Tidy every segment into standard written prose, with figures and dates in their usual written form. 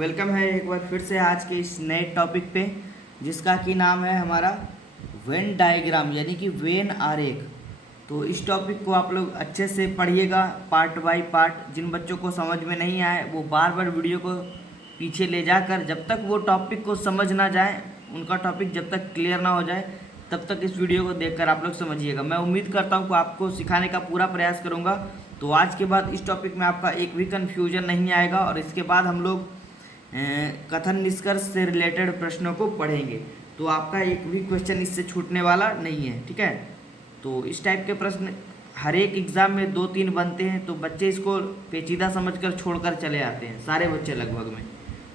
Welcome है एक बार फिर से आज के इस नए टॉपिक पे, जिसका कि नाम है हमारा वेन डायग्राम यानी कि वेन आरेख। तो इस टॉपिक को आप लोग अच्छे से पढ़िएगा पार्ट बाय पार्ट। जिन बच्चों को समझ में नहीं आए वो बार बार वीडियो को पीछे ले जाकर जब तक वो टॉपिक को समझ ना जाए, उनका टॉपिक जब तक क्लियर ना हो जाए, तब तक इस वीडियो को देखकर आप लोग समझिएगा। मैं उम्मीद करता हूँ कि आपको सिखाने का पूरा प्रयास करूँगा। तो आज के बाद इस टॉपिक में आपका एक भी कन्फ्यूजन नहीं आएगा और इसके बाद हम लोग कथन निष्कर्ष से रिलेटेड प्रश्नों को पढ़ेंगे। तो आपका एक भी क्वेश्चन इससे छूटने वाला नहीं है, ठीक है। तो इस टाइप के प्रश्न हर एक एग्ज़ाम में 2-3 बनते हैं, तो बच्चे इसको पेचीदा समझकर छोड़कर चले आते हैं, सारे बच्चे लगभग में।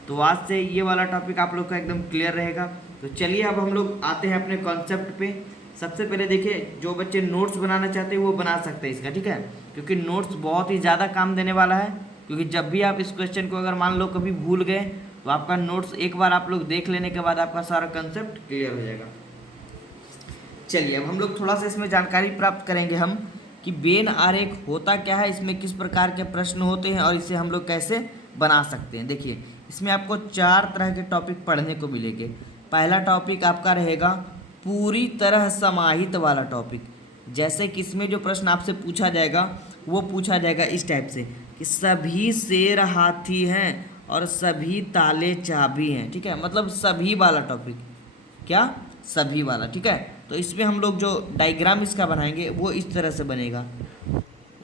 तो आज से ये वाला टॉपिक आप लोग का एकदम क्लियर रहेगा। तो चलिए अब हम लोग आते हैं अपने कॉन्सेप्ट पे। सबसे पहले देखिए, जो बच्चे नोट्स बनाना चाहते हैं वो बना सकते हैं इसका, ठीक है, क्योंकि नोट्स बहुत ही ज़्यादा काम देने वाला है। क्योंकि जब भी आप इस क्वेश्चन को अगर मान लो कभी भूल गए तो आपका नोट्स एक बार आप लोग देख लेने के बाद आपका सारा कंसेप्ट क्लियर हो जाएगा। चलिए अब हम लोग थोड़ा सा इसमें जानकारी प्राप्त करेंगे हम कि वेन आरेख होता क्या है, इसमें किस प्रकार के प्रश्न होते हैं और इसे हम लोग कैसे बना सकते हैं। देखिए, इसमें आपको 4 तरह के टॉपिक पढ़ने को मिलेंगे। पहला टॉपिक आपका रहेगा पूरी तरह समाहित वाला टॉपिक। जैसे कि इसमें जो प्रश्न आपसे पूछा जाएगा वो पूछा जाएगा इस टाइप से कि सभी शेर हाथी हैं और सभी ताले चाबी हैं, ठीक है, मतलब सभी वाला टॉपिक, क्या सभी वाला, ठीक है। तो इसमें हम लोग जो डायग्राम इसका बनाएंगे वो इस तरह से बनेगा,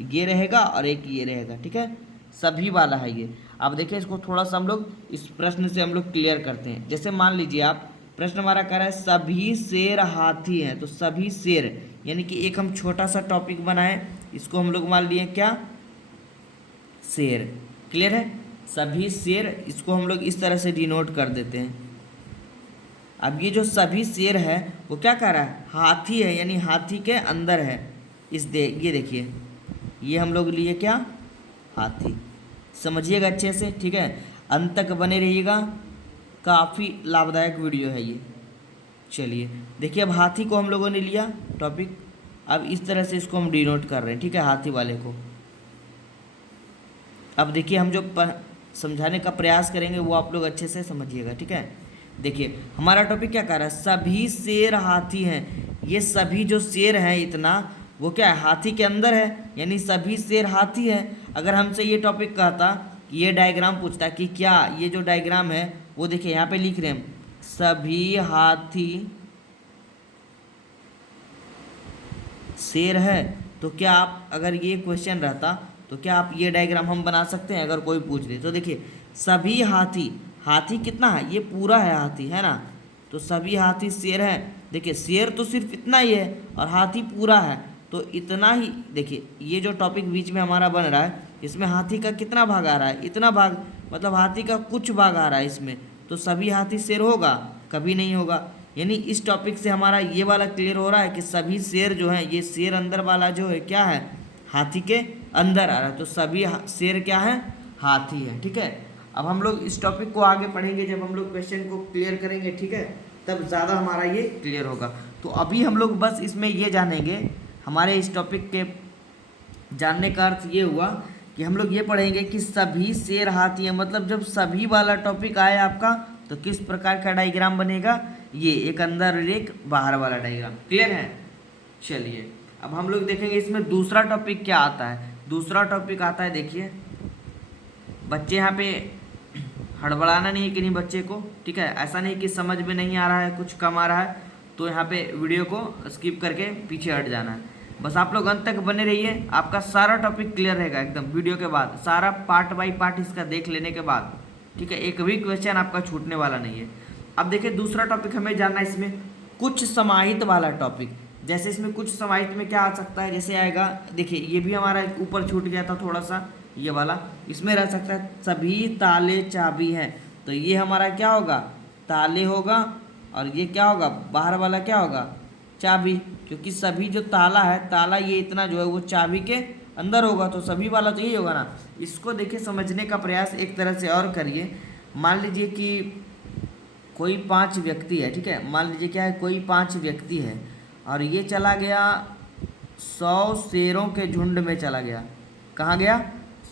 ये रहेगा और एक ये रहेगा, ठीक है, सभी वाला है ये। अब देखिए इसको थोड़ा सा हम लोग इस प्रश्न से हम लोग क्लियर करते हैं। जैसे मान लीजिए आप, प्रश्न हमारा कह रहा है सभी शेर हाथी हैं, तो सभी शेर यानी कि एक हम छोटा सा टॉपिक बनाए, इसको हम लोग मान लिए क्या, शेर। क्लियर है, सभी शेर, इसको हम लोग इस तरह से डिनोट कर देते हैं। अब ये जो सभी शेर है वो क्या कह रहा है, हाथी है, यानी हाथी के अंदर है। ये देखिए, ये हम लोग लिए क्या, हाथी। समझिएगा अच्छे से, ठीक है, अंत तक बने रहिएगा, काफ़ी लाभदायक वीडियो है ये। चलिए देखिए, अब हाथी को हम लोगों ने लिया टॉपिक, अब इस तरह से इसको हम डिनोट कर रहे हैं, ठीक है, हाथी वाले को। अब देखिए हम जो समझाने का प्रयास करेंगे वो आप लोग अच्छे से समझिएगा, ठीक है। देखिए हमारा टॉपिक क्या कर रहा है, सभी शेर हाथी हैं। ये सभी जो शेर हैं इतना, वो क्या है, हाथी के अंदर है, यानी सभी शेर हाथी है। अगर हमसे ये टॉपिक कहता, ये डायग्राम पूछता कि क्या ये जो डायग्राम है वो देखिए यहाँ पे लिख रहे हैं सभी हाथी शेर है, तो क्या आप, अगर ये क्वेश्चन रहता तो क्या आप ये डायग्राम हम बना सकते हैं अगर कोई पूछ ले। तो देखिए सभी हाथी, हाथी कितना है, ये पूरा है हाथी, है ना, तो सभी हाथी शेर है। देखिए शेर तो सिर्फ इतना ही है और हाथी पूरा है, तो इतना ही। देखिए ये जो टॉपिक बीच में हमारा बन रहा है, इसमें हाथी का कितना भाग आ रहा है, इतना भाग, मतलब हाथी का कुछ भाग आ रहा है इसमें, तो सभी हाथी शेर होगा, कभी नहीं होगा। यानी इस टॉपिक से हमारा ये वाला क्लियर हो रहा है कि सभी शेर जो है, ये शेर अंदर वाला जो है क्या है, हाथी के अंदर आ रहा है, तो सभी शेर क्या है, हाथी है, ठीक है। अब हम लोग इस टॉपिक को आगे पढ़ेंगे, जब हम लोग क्वेश्चन को क्लियर करेंगे, ठीक है, तब ज़्यादा हमारा ये क्लियर होगा। तो अभी हम लोग बस इसमें ये जानेंगे, हमारे इस टॉपिक के जानने का अर्थ ये हुआ कि हम लोग ये पढ़ेंगे कि सभी शेर हाथी है, मतलब जब सभी वाला टॉपिक आए आपका तो किस प्रकार का डायग्राम बनेगा, ये एक अंदर और एक बाहर वाला डायग्राम। क्लियर है, चलिए अब हम लोग देखेंगे इसमें दूसरा टॉपिक क्या आता है। दूसरा टॉपिक आता है, देखिए बच्चे यहाँ पे हड़बड़ाना नहीं है कि नहीं बच्चे को, ठीक है, ऐसा नहीं कि समझ में नहीं आ रहा है, कुछ कम आ रहा है तो यहाँ पे वीडियो को स्किप करके पीछे हट जाना है। बस आप लोग अंत तक बने रहिए, आपका सारा टॉपिक क्लियर रहेगा एकदम वीडियो के बाद, सारा पार्ट बाय पार्ट इसका देख लेने के बाद, ठीक है, एक भी क्वेश्चन आपका छूटने वाला नहीं है। अब देखिए दूसरा टॉपिक हमें जानना है, इसमें कुछ समाहित वाला टॉपिक। जैसे इसमें कुछ समाहित में क्या आ सकता है, जैसे आएगा, देखिए ये भी हमारा ऊपर छूट गया था थोड़ा सा, ये वाला, इसमें रह सकता है सभी ताले चाबी हैं, तो ये हमारा क्या होगा, ताले होगा, और ये क्या होगा, बाहर वाला क्या होगा, चाबी, क्योंकि सभी जो ताला है, ताला ये इतना जो है वो चाबी के अंदर होगा, तो सभी वाला तो यही होगा ना। इसको देखिए समझने का प्रयास एक तरह से और करिए। मान लीजिए कि कोई 5 व्यक्ति है, ठीक है, मान लीजिए क्या है, कोई 5 व्यक्ति है और ये चला गया 100 शेरों के झुंड में चला गया। कहाँ गया,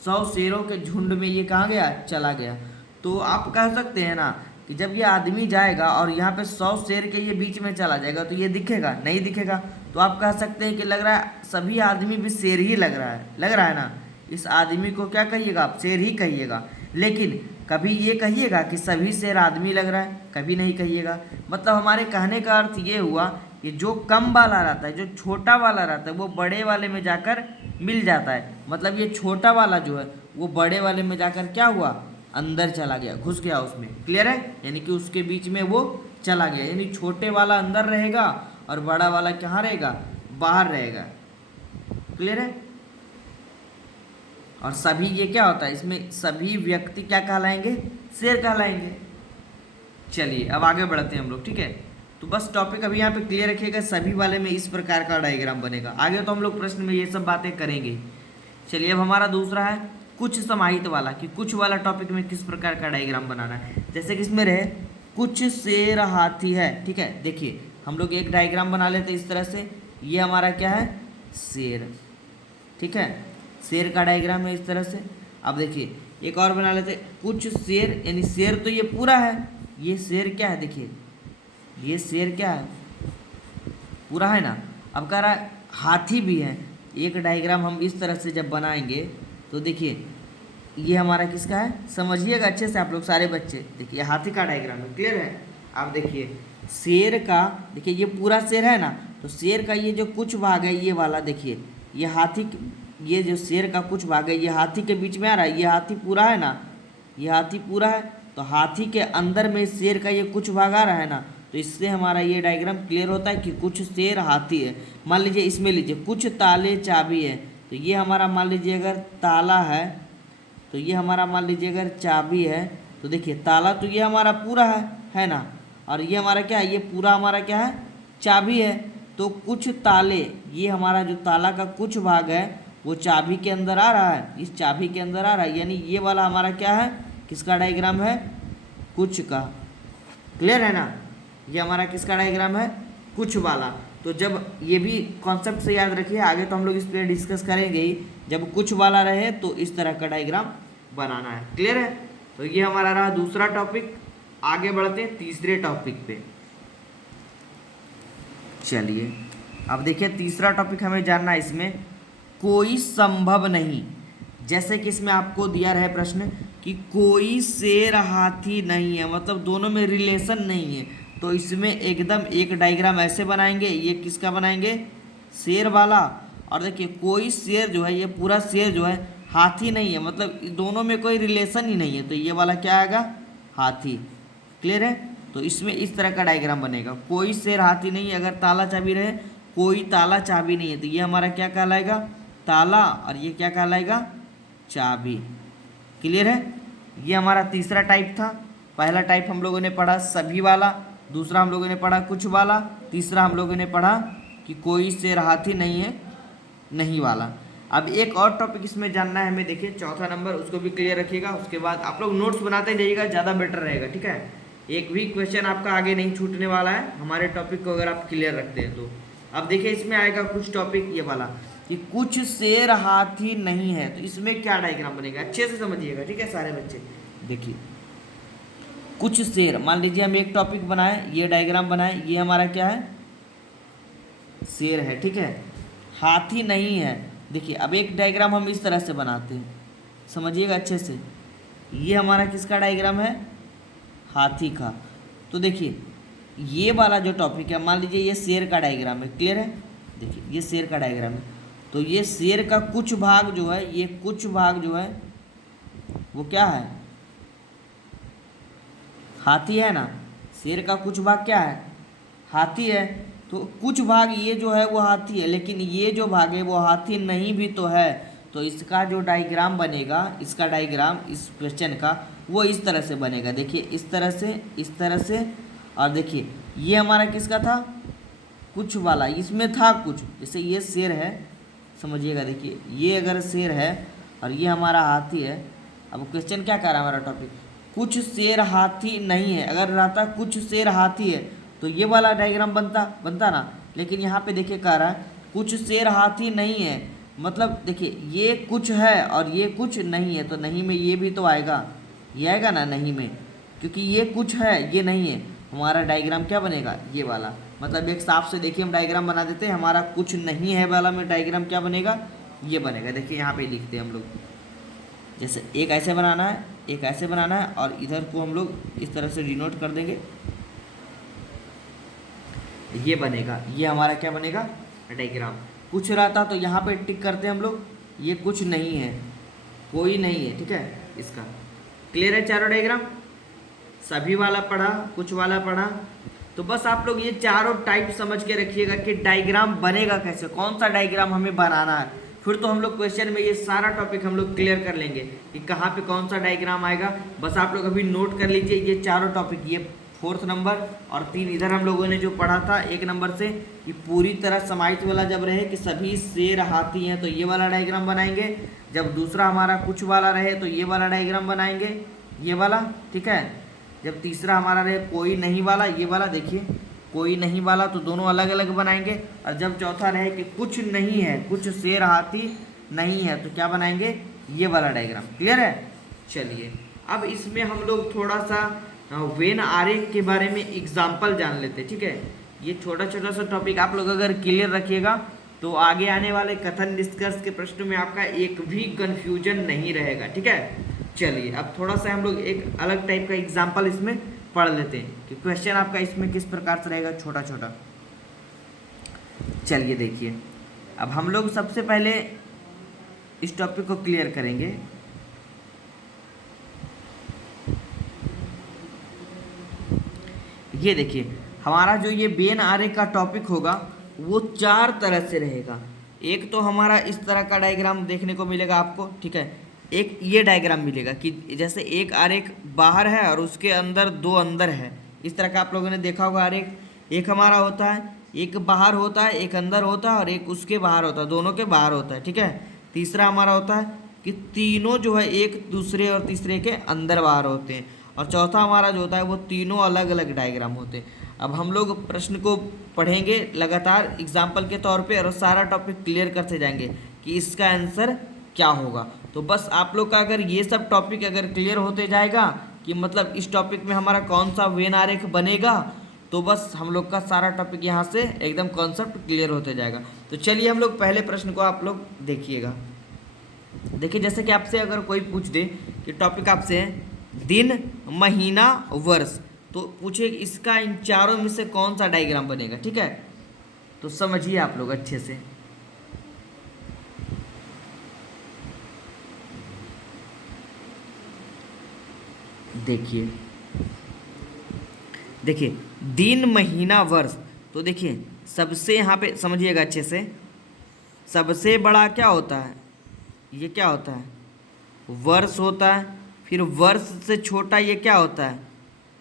100 शेरों के झुंड में ये कहाँ गया, चला गया। तो आप कह सकते हैं ना कि जब ये आदमी जाएगा और यहाँ पे 100 शेर के ये बीच में चला जाएगा तो ये दिखेगा नहीं दिखेगा। तो आप कह सकते हैं कि लग रहा है सभी आदमी भी शेर ही लग रहा है ना। इस आदमी को क्या कहिएगा आप, शेर ही कहिएगा। लेकिन कभी ये कहिएगा कि सभी शेर आदमी लग रहा है, कभी नहीं कहिएगा। मतलब हमारे कहने का अर्थ ये हुआ कि जो कम वाला रहता है, जो छोटा वाला रहता है, वो बड़े वाले में जाकर मिल जाता है। मतलब ये छोटा वाला जो है वो बड़े वाले में जाकर क्या हुआ, अंदर चला गया, घुस गया उसमें। क्लियर है, यानी कि उसके बीच में वो चला गया। यानी छोटे वाला अंदर रहेगा और बड़ा वाला कहाँ रहेगा, बाहर रहेगा। क्लियर है। और सभी ये क्या होता है, इसमें सभी व्यक्ति क्या कहलाएंगे, शेर कहलाएंगे। चलिए अब आगे बढ़ते हैं हम लोग। ठीक है, तो बस टॉपिक अभी यहाँ पे क्लियर रखिएगा। सभी वाले में इस प्रकार का डायग्राम बनेगा। आगे तो हम लोग प्रश्न में ये सब बातें करेंगे। चलिए अब हमारा दूसरा है कुछ समाहित वाला, कि कुछ वाला टॉपिक में किस प्रकार का डायग्राम बनाना है। जैसे कि इसमें रहे कुछ शेर हाथी है। ठीक है, देखिए हम लोग एक डायग्राम बना लेते हैं इस तरह से। ये हमारा क्या है, शेर। ठीक है, शेर का डायग्राम है इस तरह से। अब देखिए एक और बना लेते हैं कुछ शेर, यानी शेर तो ये पूरा है। ये शेर क्या है, देखिए ये शेर क्या है, पूरा है ना। अब कह रहा है हाथी भी है। एक डायग्राम हम इस तरह से जब बनाएंगे तो देखिए ये हमारा किसका है, समझिएगा अच्छे से आप लोग सारे बच्चे। देखिए हाथी का डायग्राम है, क्लियर है। आप देखिए शेर का, देखिए ये पूरा शेर है ना, तो शेर का ये जो कुछ भाग है ये वाला, देखिए ये हाथी, ये जो शेर का कुछ भाग है ये हाथी के बीच में आ रहा है। ये हाथी पूरा है ना, ये हाथी पूरा है, तो हाथी के अंदर में शेर का ये कुछ भाग आ रहा है ना। तो इससे हमारा ये डायग्राम क्लियर होता है कि कुछ शेर हाथी है। मान लीजिए इसमें लीजिए कुछ ताले चाबी है, तो ये हमारा मान लीजिए अगर ताला है, तो ये हमारा मान लीजिए अगर चाबी है, तो देखिए ताला तो ये हमारा पूरा है ना, और ये हमारा क्या है, ये पूरा हमारा क्या है, चाबी है। तो कुछ ताले, ये हमारा जो ताला का कुछ भाग है वो चाबी के अंदर आ रहा है, इस चाबी के अंदर आ रहा है। यानी ये वाला हमारा क्या है, किसका डायग्राम है, कुछ का। क्लियर है ना, ये हमारा किसका डायग्राम है, कुछ वाला। तो जब ये भी कॉन्सेप्ट से याद रखिए, आगे तो हम लोग इस पर डिस्कस करेंगे ही। जब कुछ वाला रहे तो इस तरह का डायग्राम बनाना है। क्लियर है, तो ये हमारा रहा दूसरा टॉपिक। आगे बढ़ते हैं तीसरे टॉपिक पे। चलिए अब देखिए तीसरा टॉपिक हमें जानना है इसमें, कोई संभव नहीं। जैसे कि इसमें आपको दिया रहे प्रश्न कि कोई शेर हाथी नहीं है, मतलब दोनों में रिलेशन नहीं है। तो इसमें एकदम एक डायग्राम ऐसे बनाएंगे, ये किसका बनाएंगे, शेर वाला। और देखिए कोई शेर जो है, ये पूरा शेर जो है हाथी नहीं है, मतलब दोनों में कोई रिलेशन ही नहीं है। तो ये वाला क्या आएगा, हाथी। क्लियर है, तो इसमें इस तरह का डायग्राम बनेगा। कोई शेर हाथी नहीं है, अगर ताला चाबी रहे, कोई ताला चाबी नहीं है, तो ये हमारा क्या कहलाएगा, ताला, और ये क्या कहलाएगा, चाबी। क्लियर है, ये हमारा तीसरा टाइप था। पहला टाइप हम लोगों ने पढ़ा सभी वाला, दूसरा हम लोगों ने पढ़ा कुछ वाला, तीसरा हम लोगों ने पढ़ा कि कोई शेर हाथी नहीं है, नहीं वाला। अब एक और टॉपिक इसमें जानना है हमें, देखिए चौथा नंबर, उसको भी क्लियर रखिएगा। उसके बाद आप लोग नोट्स बनाते जाइएगा, ज़्यादा बेटर रहेगा। ठीक है, एक भी क्वेश्चन आपका आगे नहीं छूटने वाला है हमारे टॉपिक को अगर आप क्लियर रखते हैं तो। अब देखिए इसमें आएगा कुछ टॉपिक ये वाला कि कुछ शेर हाथी नहीं है, तो इसमें क्या डायग्राम बनेगा, अच्छे से समझिएगा। ठीक है सारे बच्चे, देखिए कुछ शेर, मान लीजिए हम एक टॉपिक बनाए, ये डायग्राम बनाए, ये हमारा क्या है, शेर है। ठीक है, हाथी नहीं है। देखिए अब एक डायग्राम हम इस तरह से बनाते हैं, समझिएगा अच्छे से। ये हमारा किसका डायग्राम है, हाथी का। तो देखिए ये वाला जो टॉपिक है, मान लीजिए ये शेर का डायग्राम है। क्लियर है, देखिए ये शेर का डायग्राम है। तो ये शेर का कुछ भाग जो है, ये कुछ भाग जो है वो क्या है, हाथी है ना। शेर का कुछ भाग क्या है, हाथी है। तो कुछ भाग ये जो है वो हाथी है, लेकिन ये जो भाग है वो हाथी नहीं भी तो है। तो इसका जो डायग्राम बनेगा, इसका डायग्राम इस क्वेश्चन का वो इस तरह से बनेगा। देखिए इस तरह से, इस तरह से। और देखिए ये हमारा किसका था, कुछ वाला, इसमें था कुछ। जैसे ये शेर है, समझिएगा। देखिए ये अगर शेर है और ये हमारा हाथी है। अब क्वेश्चन क्या कर रहा है हमारा टॉपिक, कुछ शेर हाथी नहीं है। अगर रहता कुछ शेर हाथी है तो ये वाला डायग्राम बनता ना। लेकिन यहाँ पे देखिए कह रहा है कुछ शेर हाथी नहीं है, मतलब देखिए ये कुछ है और ये कुछ नहीं है, तो नहीं में ये भी तो आएगा। ये आएगा ना नहीं में, क्योंकि ये कुछ है ये नहीं है। हमारा डायग्राम क्या बनेगा, ये वाला। मतलब एक साफ से देखिए हम डायग्राम बना देते हैं, हमारा कुछ नहीं है वाला में डायग्राम क्या बनेगा, ये बनेगा। देखिए यहाँ पे लिखते हैं हम लोग, जैसे एक ऐसे बनाना है, एक ऐसे बनाना है, और इधर को हम लोग इस तरह से डिनोट कर देंगे, ये बनेगा। ये हमारा क्या बनेगा, डायग्राम। कुछ रहता तो यहाँ पे टिक करते हम लोग, ये कुछ नहीं है, कोई नहीं है, ठीक है। इसका क्लियर है चारों डायग्राम, सभी वाला पढ़ा, कुछ वाला पढ़ा। तो बस आप लोग ये चारों टाइप समझ के रखिएगा कि डायग्राम बनेगा कैसे, कौन सा डायग्राम हमें बनाना है। फिर तो हम लोग क्वेश्चन में ये सारा टॉपिक हम लोग क्लियर कर लेंगे कि कहाँ पे कौन सा डायग्राम आएगा। बस आप लोग अभी नोट कर लीजिए ये चारों टॉपिक, ये 4th नंबर और 3 इधर हम लोगों ने जो पढ़ा था 1 नंबर से, कि पूरी तरह समाहित वाला जब रहे कि सभी शेर हाथी हैं तो ये वाला डायग्राम बनाएंगे। जब दूसरा हमारा कुछ वाला रहे तो ये वाला डायग्राम बनाएंगे, ये वाला, ठीक है। जब तीसरा हमारा रहे कोई नहीं वाला, ये वाला, देखिए कोई नहीं वाला, तो दोनों अलग अलग बनाएंगे। और जब चौथा रहे कि कुछ नहीं है, कुछ शेर हाथी नहीं है, तो क्या बनाएंगे, ये वाला डायग्राम। क्लियर है। चलिए अब इसमें हम लोग थोड़ा सा वेन आरेख के बारे में एग्जाम्पल जान लेते हैं, ठीक है। ये छोटा छोटा सा टॉपिक आप लोग अगर क्लियर रखिएगा तो आगे आने वाले कथन निष्कर्ष के प्रश्न में आपका एक भी कंफ्यूजन नहीं रहेगा, ठीक है। चलिए अब थोड़ा सा हम लोग एक अलग टाइप का एग्जाम्पल इसमें पढ़ लेते हैं कि क्वेश्चन आपका इसमें किस प्रकार से रहेगा, छोटा छोटा। चलिए देखिए, अब हम लोग सबसे पहले इस टॉपिक को क्लियर करेंगे। ये देखिए हमारा जो ये वेन आरेख का टॉपिक होगा वो 4 तरह से रहेगा। एक तो हमारा इस तरह का डायग्राम देखने को मिलेगा आपको, ठीक है। एक ये डायग्राम मिलेगा कि जैसे एक आरेख बाहर है और उसके अंदर 2 अंदर है, इस तरह का आप लोगों ने देखा होगा आरेख। एक हमारा होता है, एक बाहर होता है, एक अंदर होता है और एक उसके बाहर होता है, दोनों के बाहर होता है, ठीक है। तीसरा हमारा होता है कि तीनों जो है एक दूसरे और तीसरे के अंदर बाहर होते हैं। और चौथा हमारा जो होता है वो तीनों अलग अलग डायग्राम होते हैं। अब हम लोग प्रश्न को पढ़ेंगे लगातार एग्जाम्पल के तौर पे और सारा टॉपिक क्लियर करते जाएंगे कि इसका आंसर क्या होगा। तो बस आप लोग का अगर ये सब टॉपिक अगर क्लियर होते जाएगा कि मतलब इस टॉपिक में हमारा कौन सा वेन आरेख बनेगा, तो बस हम लोग का सारा टॉपिक यहाँ से एकदम कॉन्सेप्ट क्लियर होते जाएगा। तो चलिए हम लोग पहले प्रश्न को आप लोग देखिएगा। देखिए जैसे कि आपसे अगर कोई पूछ दे कि टॉपिक आपसे है दिन, महीना, वर्ष, तो पूछे इसका इन चारों में से कौन सा डायग्राम बनेगा, ठीक है। तो समझिए आप लोग अच्छे से। देखिए देखिए दिन, महीना, वर्ष, तो देखिए सबसे यहाँ पे समझिएगा अच्छे से, सबसे बड़ा क्या होता है, ये क्या होता है, वर्ष होता है। फिर वर्ष से छोटा ये क्या होता है,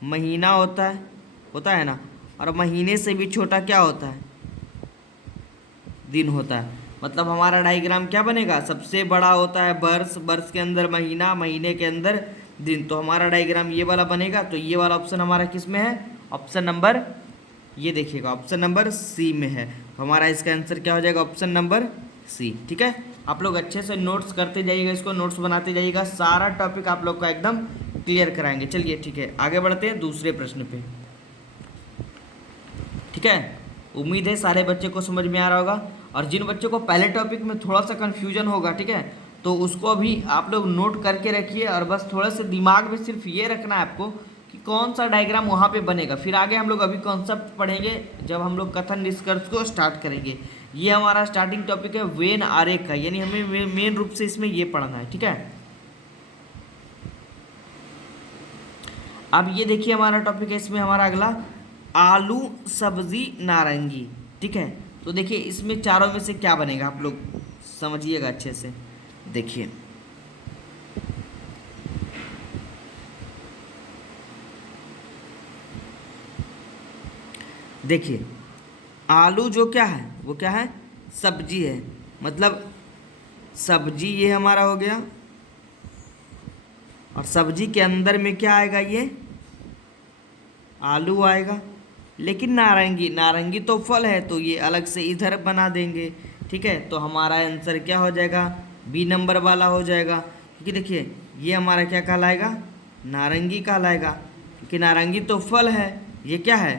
महीना होता है ना। और महीने से भी छोटा क्या होता है, दिन होता है। मतलब हमारा डायग्राम क्या बनेगा, सबसे बड़ा होता है वर्ष, वर्ष के अंदर महीना, महीने के अंदर दिन। तो हमारा डायग्राम ये वाला बनेगा। तो ये वाला ऑप्शन हमारा किस में है, ऑप्शन नंबर, ये देखिएगा ऑप्शन नंबर सी में है। तो हमारा इसका आंसर क्या हो जाएगा, ऑप्शन नंबर सी, ठीक है। आप लोग अच्छे से नोट्स करते जाइएगा, इसको नोट्स बनाते जाइएगा, सारा टॉपिक आप लोग का एकदम क्लियर कराएंगे। चलिए ठीक है, आगे बढ़ते हैं दूसरे प्रश्न पे, ठीक है। उम्मीद है सारे बच्चे को समझ में आ रहा होगा। और जिन बच्चों को पहले टॉपिक में थोड़ा सा कन्फ्यूजन होगा, ठीक है, तो उसको अभी आप लोग नोट करके रखिए। और बस थोड़ा सा दिमाग में सिर्फ ये रखना है आपको कि कौन सा डायग्राम वहाँ पे बनेगा। फिर आगे हम लोग अभी कॉन्सेप्ट पढ़ेंगे जब हम लोग कथन निष्कर्ष को स्टार्ट करेंगे। ये हमारा स्टार्टिंग टॉपिक है वेन आरेख का, यानी हमें मेन रूप से इसमें ये पढ़ना है, ठीक है। अब ये देखिए हमारा टॉपिक है इसमें हमारा अगला आलू, सब्जी, नारंगी, ठीक है। तो देखिए इसमें चारों में से क्या बनेगा, आप लोग समझिएगा अच्छे से। देखिए देखिए आलू जो क्या है वो क्या है, सब्जी है। मतलब सब्जी ये हमारा हो गया, और सब्जी के अंदर में क्या आएगा, ये आलू आएगा। लेकिन नारंगी, नारंगी तो फल है, तो ये अलग से इधर बना देंगे, ठीक है। तो हमारा आंसर क्या हो जाएगा, बी नंबर वाला हो जाएगा। क्योंकि देखिए ये हमारा क्या कहलाएगा, नारंगी कहलाएगा, क्योंकि नारंगी तो फल है, ये क्या है,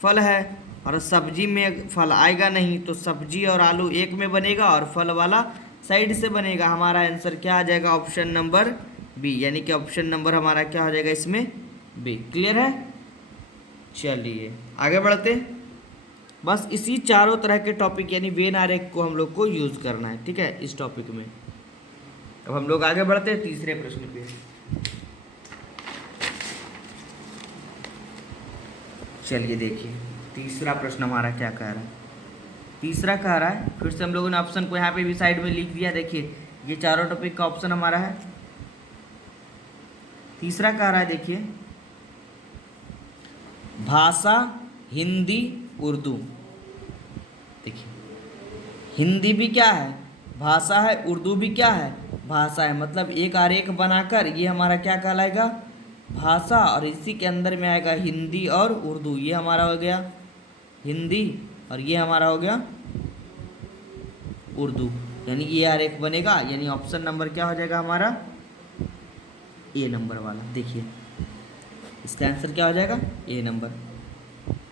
फल है। और सब्जी में फल आएगा नहीं, तो सब्जी और आलू एक में बनेगा और फल वाला साइड से बनेगा। हमारा आंसर क्या आ जाएगा, ऑप्शन नंबर बी, यानी कि ऑप्शन नंबर हमारा क्या हो जाएगा इसमें, बी। क्लियर है? चलिए आगे बढ़ते। बस इसी चारों तरह के टॉपिक यानी वेन आरेख को हम लोग को यूज़ करना है, ठीक है, इस टॉपिक में। अब हम लोग आगे बढ़ते हैं तीसरे प्रश्न पे। चलिए देखिए तीसरा प्रश्न हमारा क्या कह रहा है। तीसरा कह रहा है, फिर से हम लोगों ने ऑप्शन को यहाँ पे भी साइड में लिख दिया। देखिए ये चारों टॉपिक का ऑप्शन हमारा है। तीसरा कह रहा है, देखिए भाषा हिंदी उर्दू। देखिए हिंदी भी क्या है, भाषा है, उर्दू भी क्या है, भाषा है। मतलब एक आरेख बनाकर ये हमारा क्या कहलाएगा, भाषा, और इसी के अंदर में आएगा हिंदी और उर्दू। ये हमारा हो गया हिंदी और ये हमारा हो गया उर्दू, यानी ये आरेख बनेगा। यानी ऑप्शन नंबर क्या हो जाएगा हमारा, ए नंबर वाला। देखिए इसका आंसर क्या हो जाएगा, ए नंबर।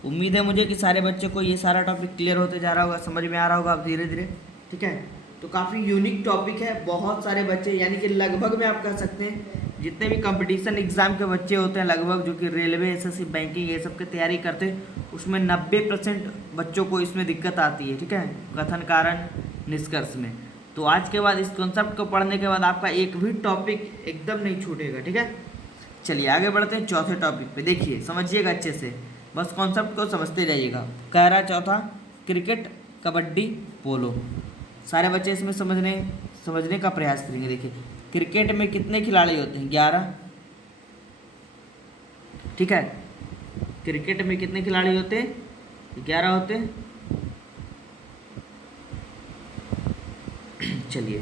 उम्मीद है मुझे कि सारे बच्चों को ये सारा टॉपिक क्लियर होते जा रहा होगा, समझ में आ रहा होगा अब धीरे धीरे, ठीक है। तो काफ़ी यूनिक टॉपिक है। बहुत सारे बच्चे यानी कि लगभग में आप कह सकते हैं जितने भी कंपटीशन एग्ज़ाम के बच्चे होते हैं लगभग, जो कि रेलवे, एसएससी, बैंकिंग ये सब की तैयारी करते हैं, उसमें 90% बच्चों को इसमें दिक्कत आती है, ठीक है, कथन कारण निष्कर्ष में। तो आज के बाद इस कॉन्सेप्ट को पढ़ने के बाद आपका एक भी टॉपिक एकदम नहीं छूटेगा, ठीक है। चलिए आगे बढ़ते हैं चौथे टॉपिक पे। देखिए समझिएगा अच्छे से, बस कॉन्सेप्ट को समझते जाइएगा। कह रहा चौथा, क्रिकेट, कबड्डी, पोलो। सारे बच्चे इसमें समझने का प्रयास करेंगे। देखिए क्रिकेट में कितने खिलाड़ी होते हैं, 11, ठीक है। क्रिकेट में कितने खिलाड़ी होते हैं, 11 होते हैं। चलिए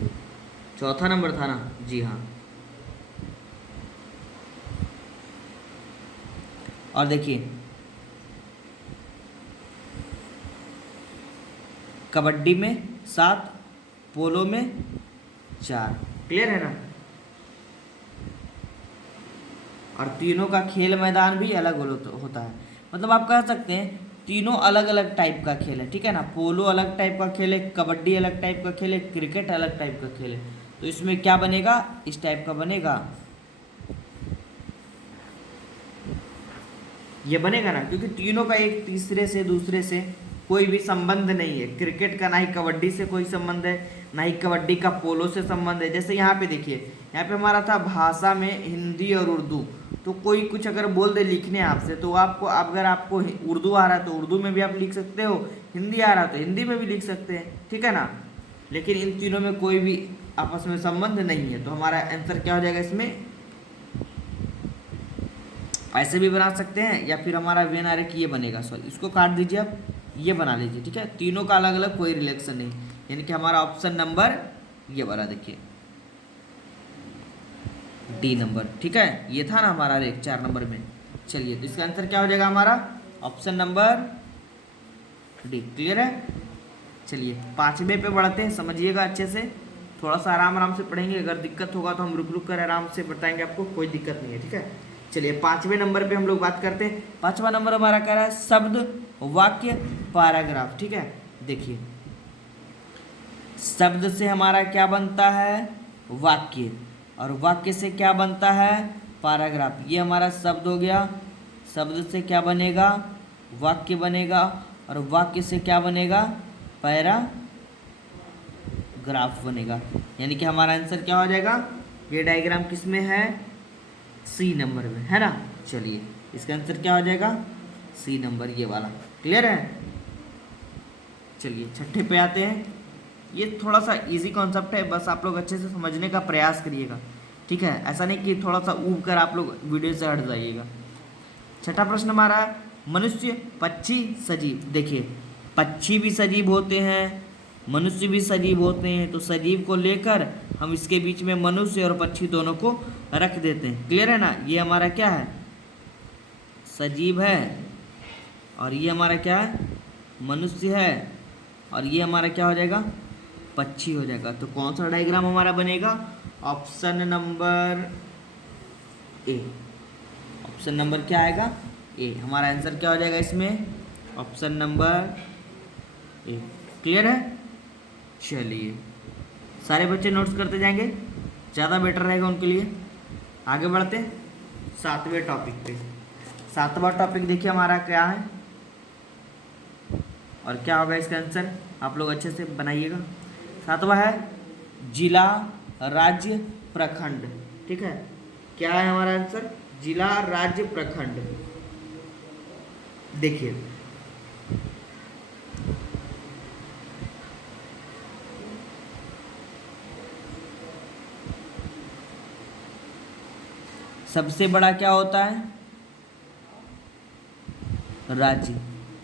चौथा नंबर था ना, जी हाँ। और देखिए कबड्डी में 7, पोलो में 4। क्लियर है ना। और तीनों का खेल मैदान भी अलग होता है। मतलब आप कह सकते हैं तीनों अलग अलग टाइप का खेल है, ठीक है ना। पोलो अलग टाइप का खेल है, कबड्डी अलग टाइप का खेल है, क्रिकेट अलग टाइप का खेल है। तो इसमें क्या बनेगा, इस टाइप का बनेगा, ये बनेगा ना, क्योंकि तीनों का एक तीसरे से दूसरे से कोई भी संबंध नहीं है। क्रिकेट का ना ही कबड्डी से कोई संबंध है, ना ही कबड्डी का पोलो से संबंध है। जैसे यहाँ पे देखिए, यहाँ पे हमारा था भाषा में हिंदी और उर्दू। तो कोई कुछ अगर बोल दे लिखने आपसे, तो आपको अगर आपको उर्दू आ रहा है तो उर्दू में भी आप लिख सकते हो, हिंदी आ रहा है तो हिंदी में भी लिख सकते हैं, ठीक है ना। लेकिन इन तीनों में कोई भी आपस में संबंध नहीं है। तो हमारा आंसर क्या हो जाएगा इसमें, ऐसे भी बना सकते हैं या फिर हमारा वेन आरेख ये बनेगा। सॉरी इसको काट दीजिए, आप ये बना लीजिए, ठीक है। तीनों का अलग अलग कोई रिलेशन नहीं, यानी कि हमारा ऑप्शन नंबर ये बना, देखिए डी नंबर, ठीक है। ये था ना हमारा आरेख 4 नंबर में। चलिए तो इसका आंसर क्या हो जाएगा हमारा, ऑप्शन नंबर डी। क्लियर है। चलिए 5वें पे बढ़ते हैं, समझिएगा अच्छे से, थोड़ा सा आराम आराम से पढ़ेंगे। अगर दिक्कत होगा तो हम रुक रुक कर आराम से बताएंगे आपको, कोई दिक्कत नहीं है, ठीक है। चलिए 5वें नंबर पे हम लोग बात करते हैं। 5वां नंबर हमारा कह रहा है शब्द, वाक्य, पैराग्राफ, ठीक है। देखिए शब्द से हमारा क्या बनता है, वाक्य, और वाक्य से क्या बनता है, पैराग्राफ। ये हमारा शब्द हो गया, शब्द से क्या बनेगा, वाक्य बनेगा, और वाक्य से क्या बनेगा, पैराग्राफ बनेगा। यानी कि हमारा आंसर क्या हो जाएगा, ये डायग्राम किस में है, सी नंबर में, है ना। चलिए इसका आंसर क्या हो जाएगा, सी नंबर, ये वाला। क्लियर है। चलिए 6ठे पे आते हैं। ये थोड़ा सा इजी कॉन्सेप्ट है, बस आप लोग अच्छे से समझने का प्रयास करिएगा, ठीक है। ऐसा नहीं कि थोड़ा सा ऊब कर आप लोग वीडियो से हट जाइएगा। 6ठा प्रश्न हमारा है मनुष्य, पक्षी, सजीव। देखिए पक्षी भी सजीव होते हैं, मनुष्य भी सजीव होते हैं। तो सजीव को लेकर हम इसके बीच में मनुष्य और पक्षी दोनों को रख देते हैं। क्लियर है ना। ये हमारा क्या है, सजीव है, और ये हमारा क्या है, मनुष्य है, और ये हमारा क्या हो जाएगा, पक्षी हो जाएगा। तो कौन सा डायग्राम हमारा बनेगा, option number A. Option number क्या आएगा? ए। हमारा आंसर क्या हो जाएगा इसमें? Option number A. क्लियर है? चलिए, सारे बच्चे नोट्स करते जाएंगे, ज़्यादा बेटर रहेगा उनके लिए। आगे बढ़ते हैं 7वें टॉपिक पे। 7वां टॉपिक देखिए हमारा क्या है और क्या होगा इसका आंसर, आप लोग अच्छे से बनाइएगा। 7वां है जिला, राज्य, प्रखंड। ठीक है, क्या है हमारा आंसर? जिला, राज्य, प्रखंड। देखिए सबसे बड़ा क्या होता है? राज्य।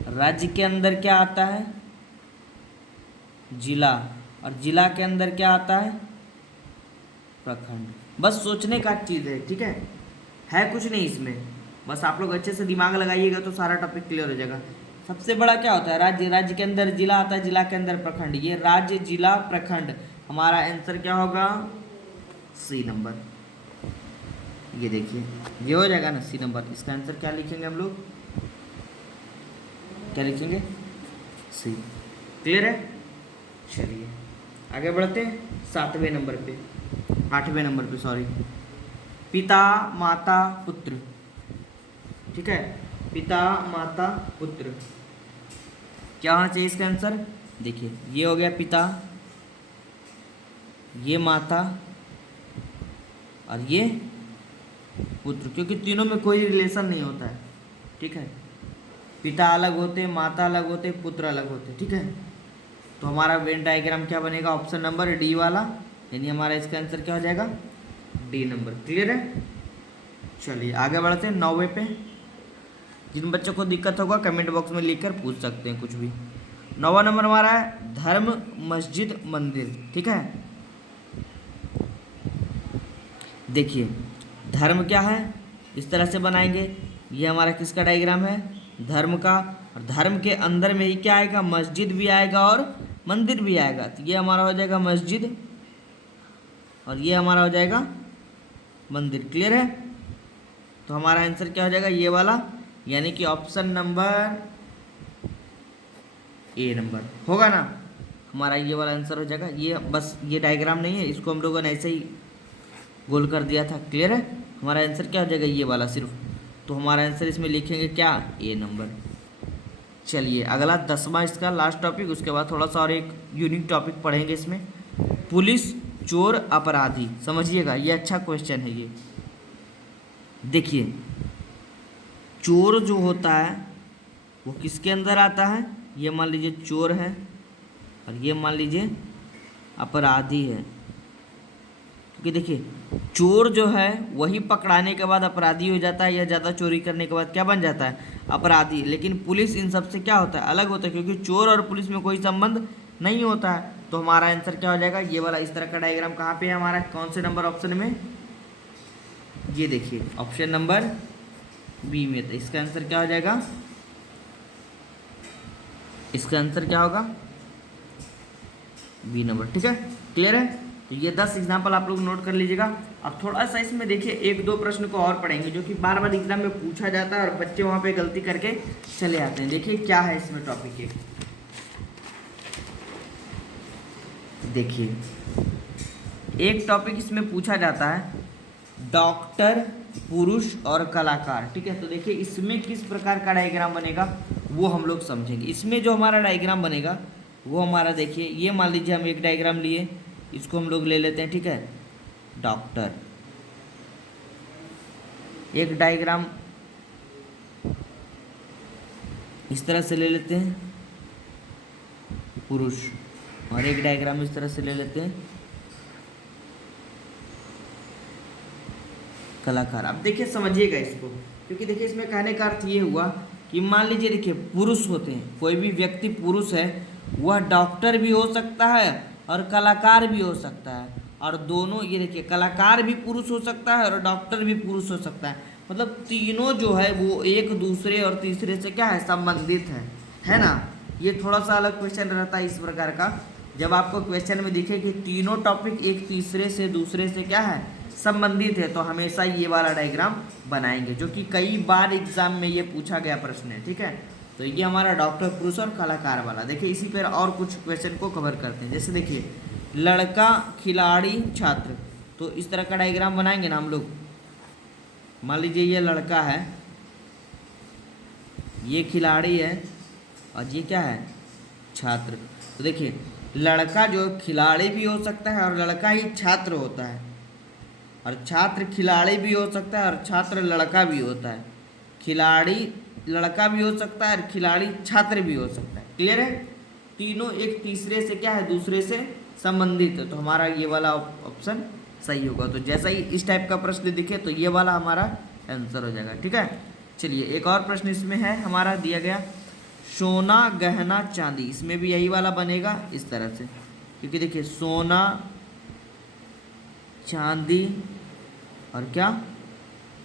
राज्य के अंदर क्या आता है? जिला। और जिला के अंदर क्या आता है? प्रखंड। बस सोचने का चीज़ है, ठीक है कुछ नहीं इसमें, बस आप लोग अच्छे से दिमाग लगाइएगा तो सारा टॉपिक क्लियर हो जाएगा। सबसे बड़ा क्या होता है? राज्य। राज्य के अंदर जिला आता है, जिला के अंदर प्रखंड। ये राज्य, जिला, प्रखंड। हमारा आंसर क्या होगा? C number. ये देखिए, ये हो जाएगा ना सी नंबर। इसका आंसर क्या लिखेंगे हम लोग? क्या लिखेंगे? सी। क्लियर है? चलिए आगे बढ़ते हैं 7वें नंबर पे, 8वें नंबर पे सॉरी। पिता, माता, पुत्र। ठीक है, पिता, माता, पुत्र। क्या होना चाहिए इसका आंसर? देखिए, ये हो गया पिता, ये माता और ये पुत्र, क्योंकि तीनों में कोई रिलेशन नहीं होता है। ठीक है, पिता अलग होते, माता अलग होते, पुत्र अलग होते। ठीक है, तो हमारा वेन डायग्राम क्या बनेगा? ऑप्शन नंबर डी वाला, यानी हमारा इसका आंसर क्या हो जाएगा? D number. क्लियर है? चलिए आगे बढ़ते हैं 9वें पे। जिन बच्चों को दिक्कत होगा कमेंट बॉक्स में लिखकर पूछ सकते हैं कुछ भी। 9वां नंबर हमारा है धर्म, मस्जिद, मंदिर। ठीक है, देखिए धर्म क्या है, इस तरह से बनाएंगे। ये हमारा किसका डायग्राम है? धर्म का। और धर्म के अंदर में ही क्या आएगा? मस्जिद भी आएगा और मंदिर भी आएगा। तो ये हमारा हो जाएगा मस्जिद और ये हमारा हो जाएगा मंदिर। क्लियर है? तो हमारा आंसर क्या हो जाएगा? ये वाला, यानी कि ऑप्शन नंबर ए नंबर होगा ना। हमारा ये वाला आंसर हो जाएगा। ये बस ये डायग्राम नहीं है, इसको हम लोगों ने ऐसे ही गोल कर दिया था। क्लियर है? हमारा आंसर क्या हो जाएगा? ये वाला सिर्फ। तो हमारा आंसर इसमें लिखेंगे क्या? ए नंबर। चलिए अगला 10वां इसका लास्ट टॉपिक, उसके बाद थोड़ा सा और एक यूनिक टॉपिक पढ़ेंगे इसमें। पुलिस, चोर, अपराधी। समझिएगा, ये अच्छा क्वेश्चन है ये। देखिए चोर जो होता है वो किसके अंदर आता है? ये मान लीजिए चोर है और ये मान लीजिए अपराधी है। क्योंकि देखिए चोर जो है वही पकड़ाने के बाद अपराधी हो जाता है, या ज़्यादा चोरी करने के बाद क्या बन जाता है? अपराधी। लेकिन पुलिस इन सब से क्या होता है? अलग होता है, क्योंकि चोर और पुलिस में कोई संबंध नहीं होता है। तो हमारा आंसर क्या हो जाएगा? ये वाला। इस तरह का डायग्राम कहाँ पे है हमारा? कौन से नंबर ऑप्शन में? ये देखिए ऑप्शन नंबर बी में। तो इसका आंसर क्या हो जाएगा? इसका आंसर क्या होगा? B number. ठीक है, क्लियर है? तो ये 10 एग्जाम्पल आप लोग नोट कर लीजिएगा। अब थोड़ा सा इसमें देखिए 1-2 प्रश्न को और पढ़ेंगे जो कि बार बार एग्जाम में पूछा जाता है और बच्चे वहाँ पे गलती करके चले आते हैं। देखिए क्या है इसमें टॉपिक एक। देखिए एक टॉपिक इसमें पूछा जाता है डॉक्टर, पुरुष और कलाकार। ठीक है, तो देखिए इसमें किस प्रकार का डायग्राम बनेगा वो हम लोग समझेंगे। इसमें जो हमारा डायग्राम बनेगा वो हमारा, देखिए ये मान लीजिए हम एक डायग्राम लिए, इसको हम लोग ले लेते हैं। ठीक है, डॉक्टर। एक डायग्राम इस तरह से ले लेते हैं पुरुष, और एक डायग्राम इस तरह से ले लेते हैं कलाकार। अब देखिए समझिएगा इसको, क्योंकि देखिए इसमें कहने का अर्थ ये हुआ कि मान लीजिए देखिए पुरुष होते हैं, कोई भी व्यक्ति पुरुष है वह डॉक्टर भी हो सकता है और कलाकार भी हो सकता है। और दोनों, ये देखिए कलाकार भी पुरुष हो सकता है और डॉक्टर भी पुरुष हो सकता है। मतलब तीनों जो है वो एक दूसरे और तीसरे से क्या है? संबंधित है ना। ये थोड़ा सा अलग क्वेश्चन रहता है इस प्रकार का, जब आपको क्वेश्चन में दिखे कि तीनों टॉपिक एक तीसरे से दूसरे से क्या है? संबंधित है तो हमेशा ये वाला डायग्राम बनाएंगे, जो कि कई बार एग्जाम में ये पूछा गया प्रश्न है। ठीक है, तो ये हमारा डॉक्टर पुरुष और कलाकार वाला। देखिए इसी पर और कुछ क्वेश्चन को कवर करते हैं। जैसे देखिए लड़का, खिलाड़ी, छात्र, तो इस तरह का डायग्राम बनाएंगे ना हम लोग। मान लीजिए ये लड़का है, ये खिलाड़ी है और ये क्या है, छात्र। तो देखिए लड़का जो खिलाड़ी भी हो सकता है और लड़का ही छात्र होता है, और छात्र खिलाड़ी भी हो सकता है और छात्र लड़का भी होता है। खिलाड़ी लड़का भी हो सकता है और खिलाड़ी छात्र भी हो सकता है। क्लियर है, तीनों एक तीसरे से क्या है, दूसरे से संबंधित है, तो हमारा ये वाला ऑप्शन सही होगा। तो जैसा ही इस टाइप का प्रश्न दिखे तो ये वाला हमारा आंसर हो जाएगा। ठीक है, चलिए एक और प्रश्न इसमें है हमारा दिया गया, सोना, गहना, चांदी, इसमें भी यही वाला बनेगा इस तरह से, क्योंकि देखिए सोना, चांदी और क्या,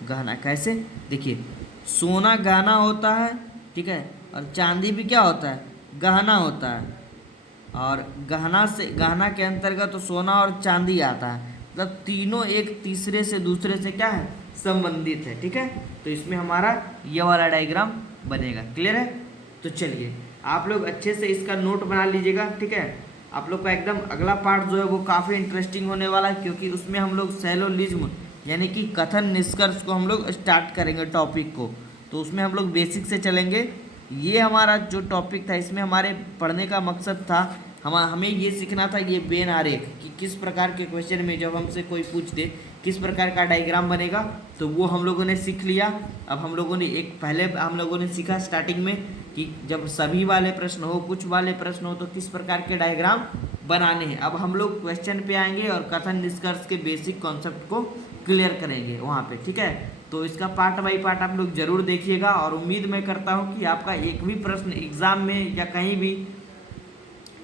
गहना। कैसे, देखिए सोना गहना होता है, ठीक है, और चांदी भी क्या होता है, गहना होता है, और गहना से, गहना के अंतर्गत तो सोना और चांदी आता है, मतलब तीनों एक तीसरे से दूसरे से क्या है, संबंधित है। ठीक है, तो इसमें हमारा ये वाला डायग्राम बनेगा। क्लियर है, तो चलिए आप लोग अच्छे से इसका नोट बना लीजिएगा। ठीक है, आप लोग का एकदम अगला पार्ट जो है वो काफ़ी इंटरेस्टिंग होने वाला है, क्योंकि उसमें हम लोग सैलोलिज्म यानी कि कथन निष्कर्ष को हम लोग स्टार्ट करेंगे टॉपिक को। तो उसमें हम लोग बेसिक से चलेंगे। ये हमारा जो टॉपिक था इसमें हमारे पढ़ने का मकसद था, हमें ये सीखना था ये वेन आरेख कि किस प्रकार के क्वेश्चन में जब हमसे कोई पूछ दे किस प्रकार का डायग्राम बनेगा, तो वो हम लोगों ने सीख लिया। अब हम लोगों ने पहले हम लोगों ने सीखा स्टार्टिंग में कि जब सभी वाले प्रश्न हो, कुछ वाले प्रश्न हो, तो किस प्रकार के डायग्राम बनाने हैं। अब हम लोग क्वेश्चन पे आएंगे और कथन निष्कर्ष के बेसिक कॉन्सेप्ट को क्लियर करेंगे वहाँ पे। ठीक है, तो इसका पार्ट बाई पार्ट आप लोग जरूर देखिएगा, और उम्मीद मैं करता हूँ कि आपका एक भी प्रश्न एग्जाम में या कहीं भी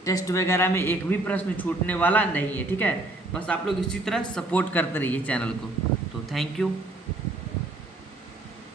टेस्ट वगैरह में एक भी प्रश्न छूटने वाला नहीं है। ठीक है, बस आप लोग इसी तरह सपोर्ट करते रहिए चैनल को। तो थैंक यू।